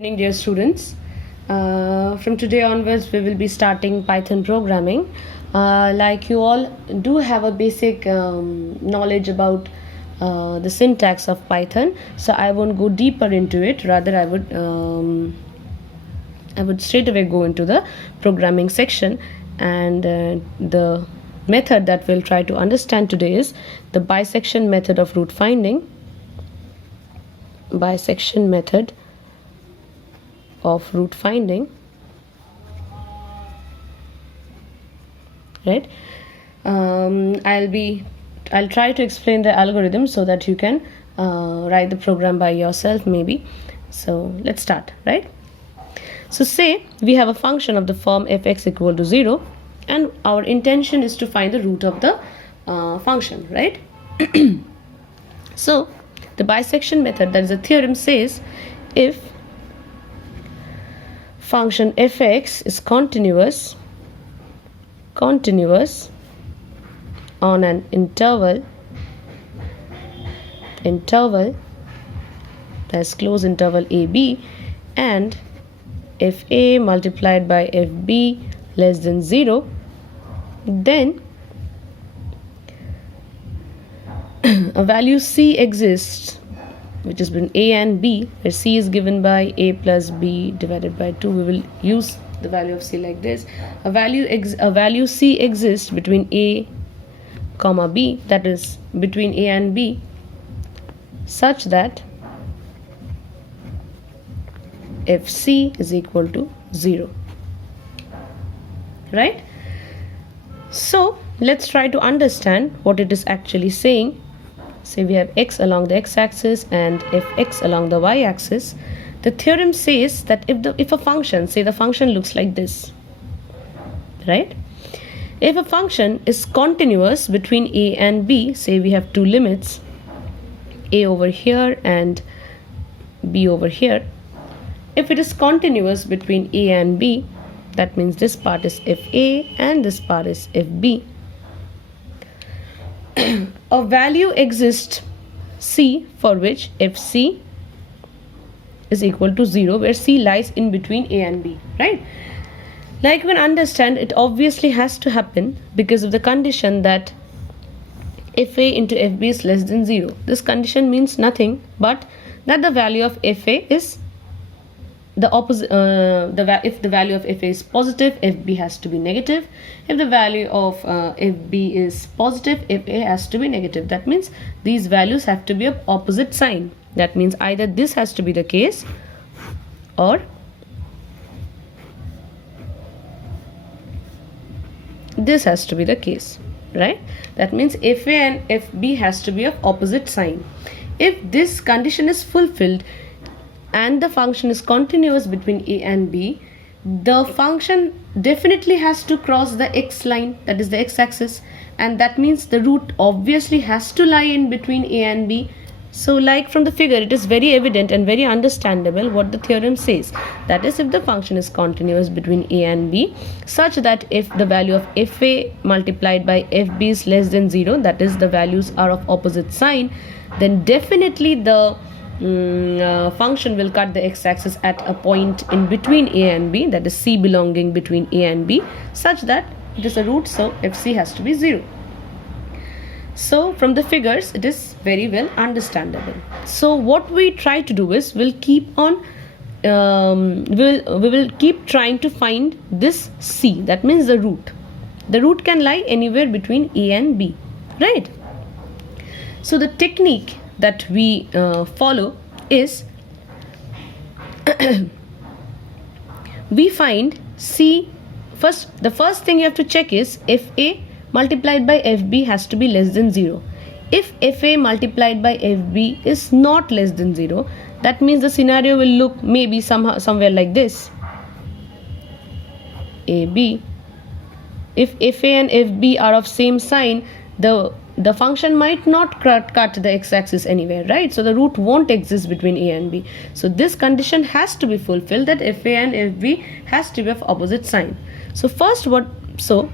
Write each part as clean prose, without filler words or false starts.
Morning, dear students. From today onwards, we will be starting Python programming. Like you all do have a basic knowledge about the syntax of Python, so I won't go deeper into it. Rather, I would straight away go into the programming section, and the method that we'll try to understand today is the bisection method of root finding. Bisection method of root finding, right? I'll try to explain the algorithm so that you can write the program by yourself maybe. So let's start, right? So say we have a function of the form fx equal to 0 and our intention is to find the root of the function, right? So the bisection method, that is a theorem, says if function fx is continuous on an interval that's closed interval ab, and if a multiplied by fb less than 0, then a value c exists which is between a and b, where c is given by a plus b divided by 2. We will use the value of c like this. A value c exists between a comma b, that is between a and b, such that if c is equal to 0, right? So let's try to understand what it is actually saying. Say we have x along the x-axis and fx along the y-axis. The theorem says that if a function, say the function looks like this, right? If a function is continuous between a and b, say we have two limits, a over here and b over here. If it is continuous between a and b, that means this part is fa and this part is fb. A value exists c for which fc is equal to 0, where c lies in between a and b, right? Like we can understand, it obviously has to happen because of the condition that fa into fb is less than 0. This condition means nothing but that the value of fa is the opposite. If the value of fa is positive, fb has to be negative. If the value of fb is positive, fa has to be negative. That means these values have to be of opposite sign. That means either this has to be the case or this has to be the case, right? That means fa and fb has to be of opposite sign. If this condition is fulfilled and the function is continuous between a and b, the function definitely has to cross the x line, that is the x-axis, and that means the root obviously has to lie in between a and b. So like from the figure, it is very evident and very understandable what the theorem says. That is, if the function is continuous between a and b, such that if the value of fa multiplied by fb is less than 0, that is the values are of opposite sign, then definitely the function will cut the x-axis at a point in between a and b, that is c belonging between a and b, such that it is a root, so fc has to be 0. So from the figures, it is very well understandable. So what we try to do is we will keep trying to find this c, that means the root. The root can lie anywhere between a and b, right? So the technique that we follow is we find c first. The first thing you have to check is fa multiplied by fb has to be less than 0. If fa multiplied by fb is not less than 0, that means the scenario will look maybe somewhere like this: ab. If fa and fb are of same sign, the function might not cut the x-axis anywhere, right? So the root won't exist between a and b. So this condition has to be fulfilled, that fa and fb has to be of opposite sign. So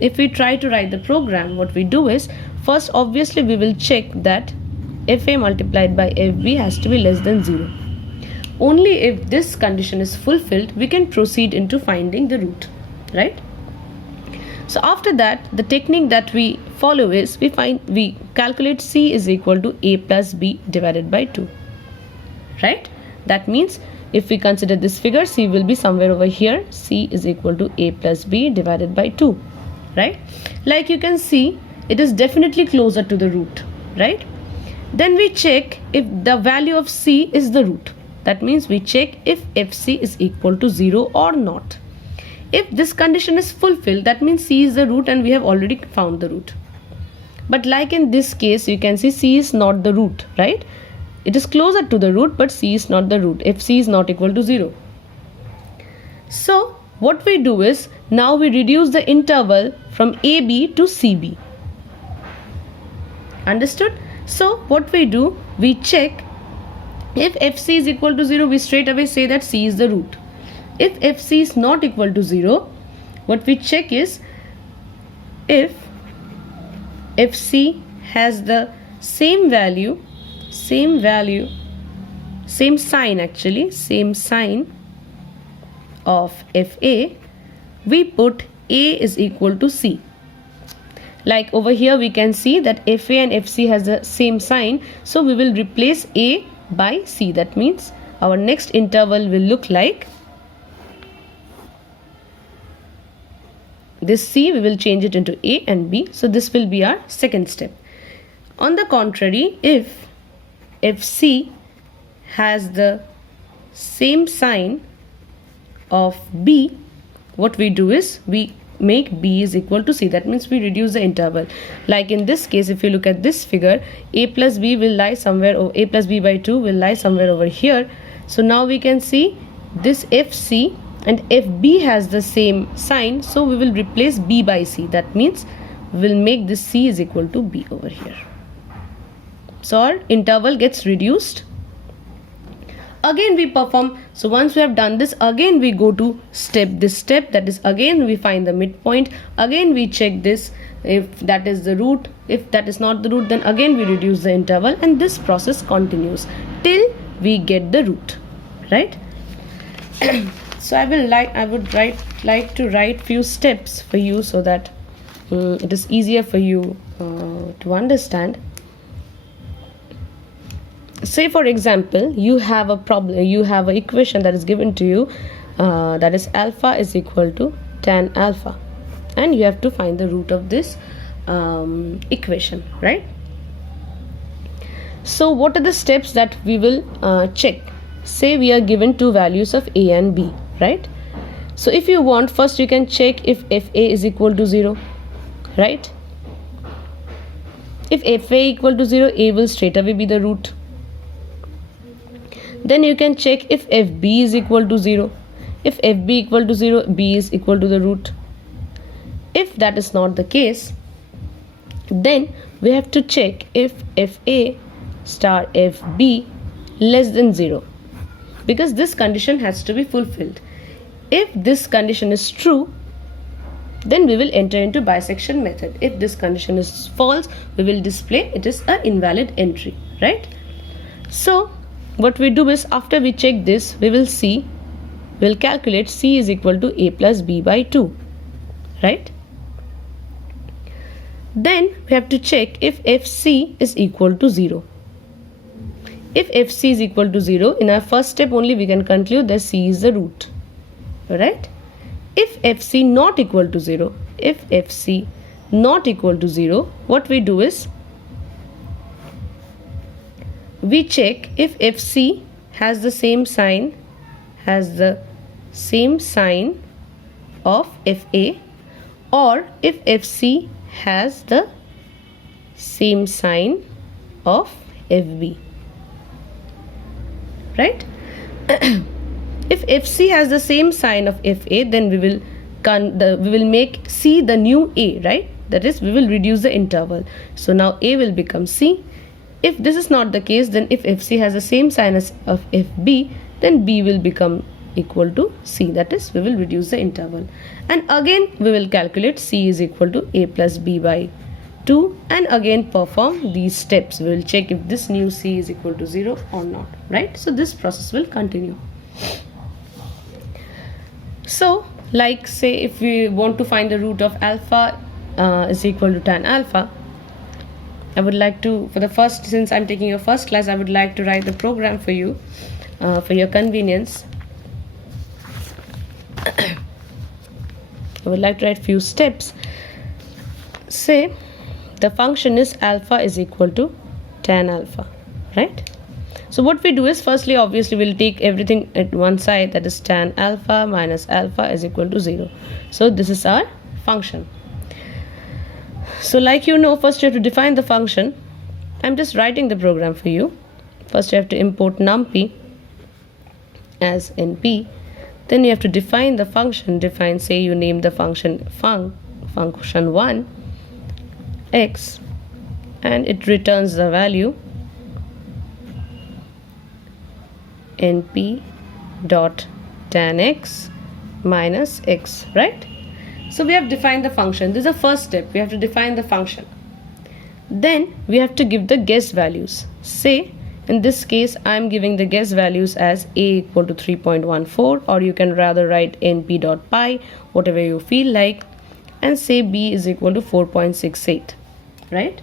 if we try to write the program, what we do is, first obviously we will check that fa multiplied by fb has to be less than 0. only if this condition is fulfilled we can proceed into finding the root, right? So after that, the technique that we follow is we calculate C is equal to A plus B divided by 2, right? That means if we consider this figure, C will be somewhere over here. C is equal to A plus B divided by 2, right? Like you can see, it is definitely closer to the root, right? Then we check if the value of C is the root. That means we check if FC is equal to 0 or not. If this condition is fulfilled, that means C is the root and we have already found the root. But like in this case, you can see C is not the root, right? It is closer to the root, but C is not the root if C is not equal to 0. So what we do is, now we reduce the interval from AB to CB. Understood? So what we do, we check if FC is equal to 0, we straight away say that C is the root. If FC is not equal to 0, what we check is if FC has the same sign of FA, we put A is equal to C. Like over here we can see that FA and FC has the same sign, so we will replace A by C. That means our next interval will look like this C, we will change it into A and B. So this will be our second step. On the contrary, if FC has the same sign of B, what we do is we make B is equal to C. That means we reduce the interval. Like in this case, if you look at this figure, A plus B will lie somewhere, or A plus B by 2 will lie somewhere over here. So now we can see this FC and FB has the same sign, so we will replace B by C. That means we will make this C is equal to B over here. So our interval gets reduced. Again we perform, so once we have done this, again we go to this step, that is again we find the midpoint, again we check this, if that is the root, if that is not the root, then again we reduce the interval, and this process continues till we get the root, right? So I would like to write few steps for you so that it is easier for you to understand. Say for example, you have a problem, you have an equation that is given to you, that is alpha is equal to tan alpha, and you have to find the root of this equation, right? So what are the steps that we will check? Say we are given two values of A and B, right? So if you want, first you can check if FA is equal to 0, right? If FA equal to 0, A will straight away be the root. Then you can check if FB is equal to 0. If FB equal to 0, B is equal to the root. If that is not the case, then we have to check if FA star FB less than 0, because this condition has to be fulfilled. If this condition is true, then we will enter into bisection method. If this condition is false, we will display it is an invalid entry, right? So what we do is, after we check this, we'll calculate C is equal to A plus B by 2, right? Then we have to check if FC is equal to 0. If FC is equal to 0, in our first step only we can conclude that C is the root, right? If FC not equal to 0, what we do is, we check if FC has the same sign of FA, or if FC has the same sign of FB, right? If FC has the same sign of FA, then we will make C the new A, right? That is, we will reduce the interval. So now A will become C. If this is not the case, then if FC has the same sign as of FB, then B will become equal to C. That is, we will reduce the interval. And again we will calculate C is equal to A plus B by 2 and again perform these steps. We will check if this new c is equal to 0 or not, right? So this process will continue. So like say if we want to find the root of alpha is equal to tan alpha, I would like to, for the first, since I'm taking your first class, I would like to write the program for you for your convenience. I would like to write few steps. Say the function is alpha is equal to tan alpha, right? So what we do is, firstly obviously we'll take everything at one side, that is tan alpha minus alpha is equal to 0. So this is our function. So like you know, first you have to define the function. I'm just writing the program for you. First you have to import numpy as np. Then you have to define the function. Define, say you name the function function 1 x, and it returns the value np dot tan x minus x, right? So we have defined the function. This is the first step. We have to define the function. Then we have to give the guess values. Say in this case I am giving the guess values as a equal to 3.14, or you can rather write np dot pi, whatever you feel like, and say b is equal to 4.68, right?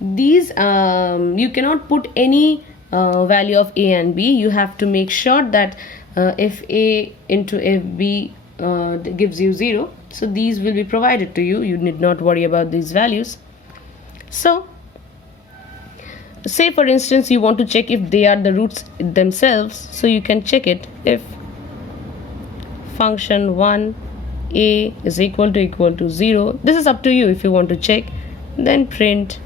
These you cannot put any value of a and b. You have to make sure that if a into if b gives you 0, so these will be provided to you. You need not worry about these values. So say for instance you want to check if they are the roots themselves, so you can check it. If function 1 a is equal to 0, this is up to you if you want to check, then print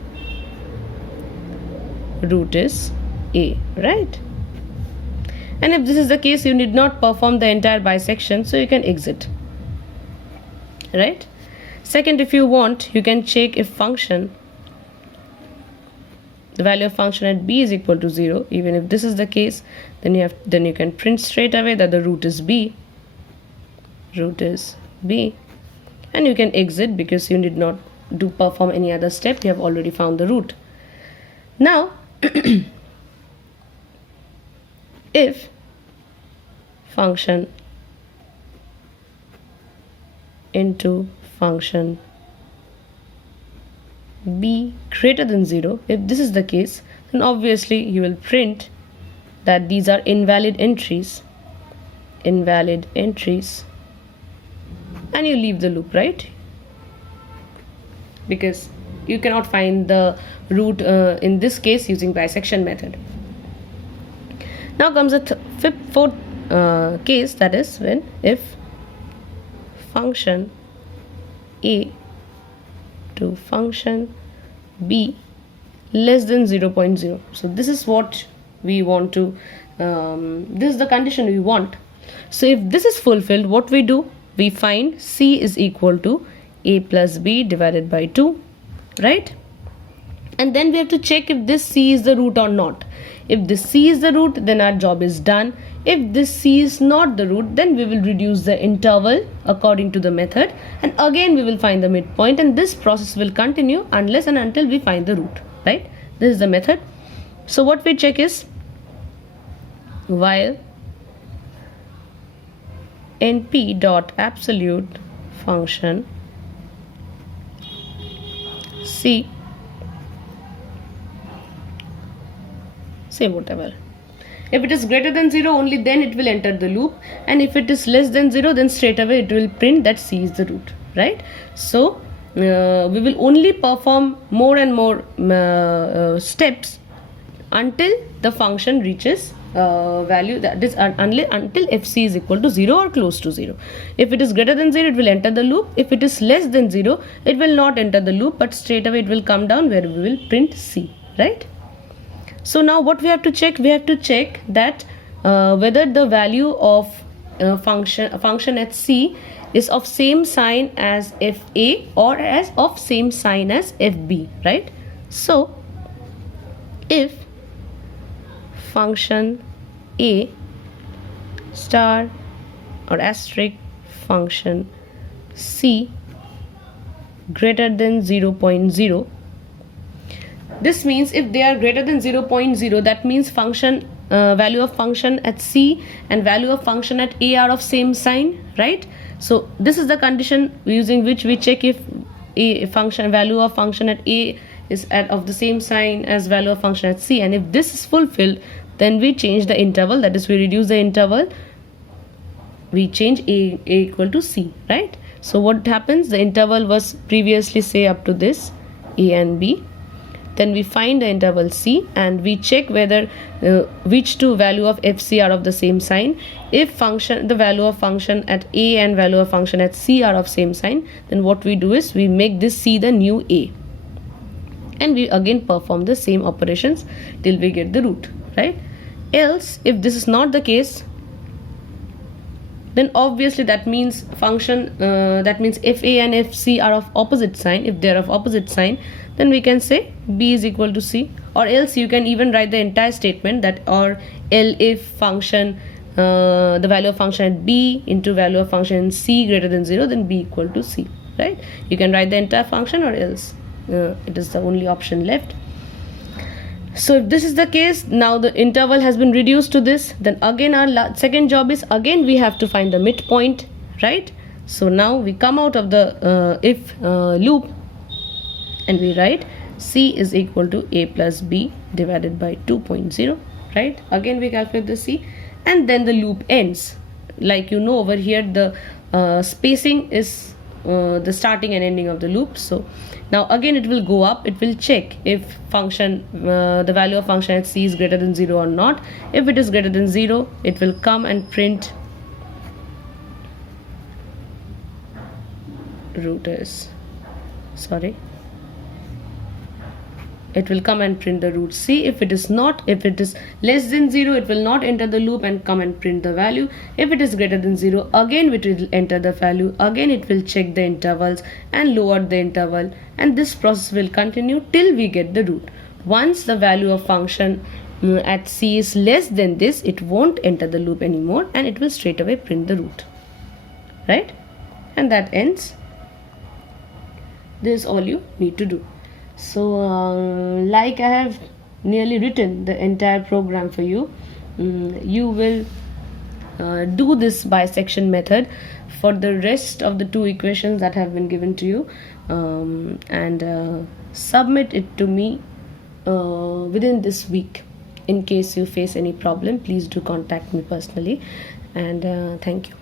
root is a, right? And if this is the case, you need not perform the entire bisection, so you can exit, right? Second, if you want, you can check if the value of function at b is equal to 0. Even if this is the case, then you can print straight away that the root is b, and you can exit because you need not perform any other step. You have already found the root. Now if function into function b greater than 0, if this is the case, then obviously you will print that these are invalid entries, and you leave the loop, right? Because you cannot find the root in this case using bisection method. Now comes the fourth case, that is when if function a to function b less than 0.0. So this is what we want to, this is the condition we want. So if this is fulfilled, what we do? We find c is equal to a plus b divided by 2, right? And then we have to check if this c is the root or not. If this c is the root, then our job is done. If this c is not the root, then we will reduce the interval according to the method, and again we will find the midpoint, and this process will continue unless and until we find the root, right? This is the method. So what we check is while np dot absolute function c, say whatever, if it is greater than 0, only then it will enter the loop, and if it is less than 0, then straight away it will print that c is the root, right? So we will only perform more and more steps until the function reaches value, that is until fc is equal to 0 or close to 0. If it is greater than 0, it will enter the loop. If it is less than 0, it will not enter the loop, but straight away it will come down where we will print c, right? So now what we have to check? We have to check that whether the value of function at c is of same sign as fa or as of same sign as fb, right? So if function a star or asterisk function c greater than 0.0, This means if they are greater than 0.0, that means function value of function at C and value of function at A are of same sign, right? So this is the condition using which we check if a function value of function at A is of the same sign as value of function at C, and if this is fulfilled, then we change the interval, that is we reduce the interval, we change A equal to C, right? So what happens, the interval was previously say up to this A and B, then we find the interval C and we check whether which two value of FC are of the same sign. If the value of function at A and value of function at C are of same sign, then what we do is we make this C the new A, and we again perform the same operations till we get the root, right? Else, if this is not the case, then obviously that means function that means if A and if C are of opposite sign, if they are of opposite sign, then we can say B is equal to C, or else you can even write the entire statement that or L if function the value of function at B into value of function C greater than 0, then B equal to C, right? You can write the entire function, or else it is the only option left. So if this is the case, now the interval has been reduced to this, then again our second job is again we have to find the midpoint, right? So now we come out of the if loop and we write C is equal to A plus B divided by 2.0, right? Again we calculate the C, and then the loop ends. Like you know, over here the spacing is the starting and ending of the loop. So now again it will go up, it will check if function the value of function at C is greater than 0 or not. If it is greater than 0, it will come and print root is it will come and print the root C. If it is not, if it is less than 0, it will not enter the loop and come and print the value. If it is greater than 0, again it will enter the value, again it will check the intervals and lower the interval, and this process will continue till we get the root. Once the value of function at C is less than this, it won't enter the loop anymore and it will straight away print the root, right? And that ends. This is all you need to do. So like I have nearly written the entire program for you, you will do this bisection method for the rest of the two equations that have been given to you, and submit it to me within this week. In case you face any problem, please do contact me personally, and thank you.